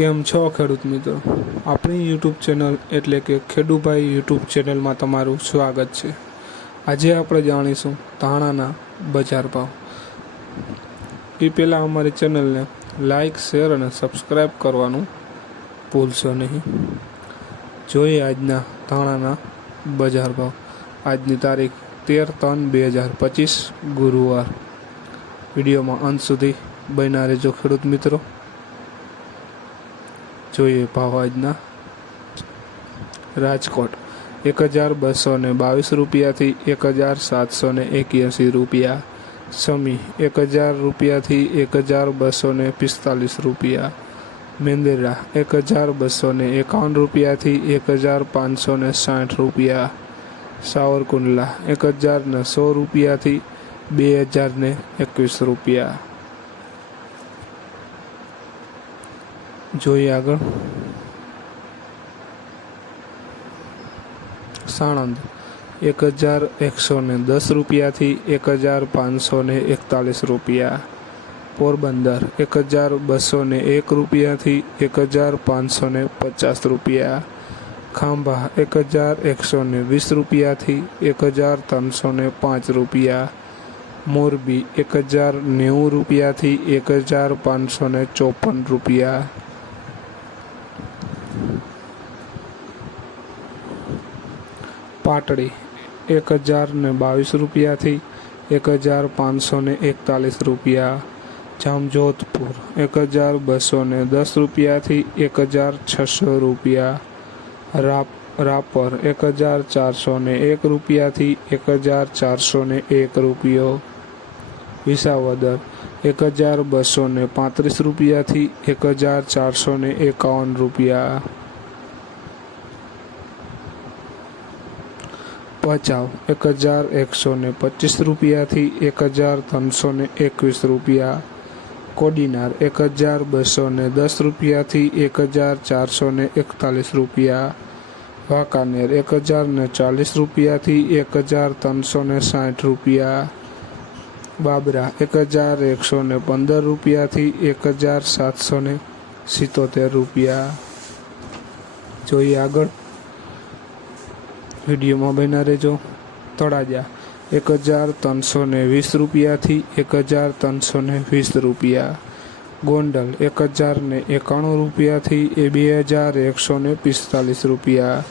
કેમ છો ખેડૂત મિત્રો? આપણી યુટ્યુબ ચેનલ એટલે કે ખેડૂભાઈ યુટ્યુબ ચેનલમાં તમારું સ્વાગત છે. આજે આપણે જાણીશું ધાણાના બજાર ભાવ. એ પહેલાં અમારી ચેનલને લાઈક, શેર અને સબસ્ક્રાઈબ કરવાનું ભૂલશો નહીં. જોઈએ આજના ધાણાના બજાર ભાવ. આજની તારીખ તેર ત્રણ બે હજાર પચીસ ગુરુવાર. વિડીયોમાં અંત સુધી બન્યા રહેજો ખેડૂત મિત્રો. જોઈએ ભાવ આજના રાજકોટ એક હજાર બસો ને બાવીસ રૂપિયાથી એક હજાર સાતસો ને એક્યાસી રૂપિયા. સમી એક હજાર રૂપિયાથી એક હજાર બસો ને પિસ્તાલીસ રૂપિયા. મેંદરા એક હજાર બસો ને એકાવન રૂપિયાથી એક હજાર પાંચસો ને સાઠ રૂપિયા. સાવરકુંડલા એક હજાર ને સો રૂપિયાથી બે હજાર ને એકવીસ રૂપિયા. જોઈએ આગળ. સાણંદ, એક હજાર એકસો ને દસ રૂપિયાથી એક હજાર પાંચસો ને એકતાલીસ રૂપિયા. પોરબંદર, એક હજાર બસો ને એક રૂપિયાથી એક હજાર પાંચસો ને પચાસ રૂપિયા. ખાંભા, એક હજાર એકસો ને વીસ રૂપિયાથી એક હજાર ત્રણસો ને પાંચ રૂપિયા. મોરબી, એક હજાર નેવું રૂપિયાથી એક હજાર પાંચસો ને ચોપન રૂપિયા. પાટડી, એક હજાર ને બાવીસ રૂપિયાથી એક હજાર પાંચસો એકતાલીસ રૂપિયા. જામજોધપુર, એક હજાર બસો દસ રૂપિયાથી એક હજાર છસો રૂપિયા. રાપ, રાપર, એક હજાર ચારસો એક રૂપિયાથી એક હજાર ચારસો એક રૂપિયો. વિસાવદર, એક હજાર બસો પાંત્રીસ રૂપિયાથી એક હજાર ચારસો એકાવન રૂપિયા. ભચાઉ એક હજાર એકસો ને પચીસ રૂપિયાથી એક હજાર ત્રણસો ને એકવીસ રૂપિયા. કોડીનાર એક હજાર બસો ને દસ રૂપિયાથી એક હજાર ચારસો ને એકતાલીસ રૂપિયા. વાંકાનેર એક હજાર ને ચાલીસ રૂપિયાથી એક હજાર ત્રણસો ને સાઠ રૂપિયા. બાબરા એક હજાર એકસો ને પંદર રૂપિયાથી એક હજાર સાતસો ને સિત્તોતેર રૂપિયા. જોઈએ આગળ. વિડીયોમાં બન્યા રહેજો. તળાજા, એક હજાર ત્રણસો ને વીસ રૂપિયાથી એક હજાર ત્રણસો ને વીસ રૂપિયા. ગોંડલ, એક હજાર ને એકાણું રૂપિયાથી એ બે હજાર એકસો ને પિસ્તાલીસ રૂપિયા.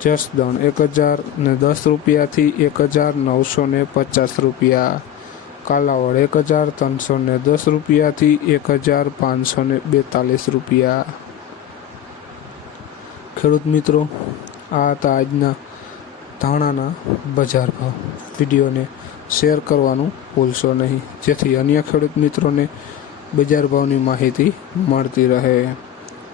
જસદણ, એક હજાર ને દસ રૂપિયાથી એક હજાર નવસો ને પચાસ રૂપિયા. કાલાવડ, એક હજાર ત્રણસો ને દસ રૂપિયાથી એક હજાર પાંચસો ને બેતાલીસ રૂપિયા. ખેડૂત મિત્રો, આ હતા આજના ધાણાના બજાર ભાવ. વિડીયોને શેર કરવાનું ભૂલશો નહીં. જેથી અન્ય ખેડૂત મિત્રોને બજાર ભાવની માહિતી મળતી રહે.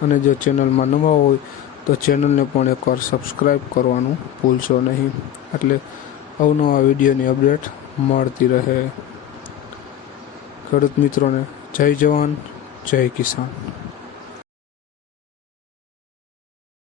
અને જો ચેનલમાં નવા હોય, તો ચેનલને પણ એકવાર સબસ્ક્રાઈબ કરવાનું ભૂલશો નહીં. એટલે અવનવા વિડીયોની અપડેટ મળતી રહે. ખેડૂત મિત્રોને જય જવાન, જય કિસાન.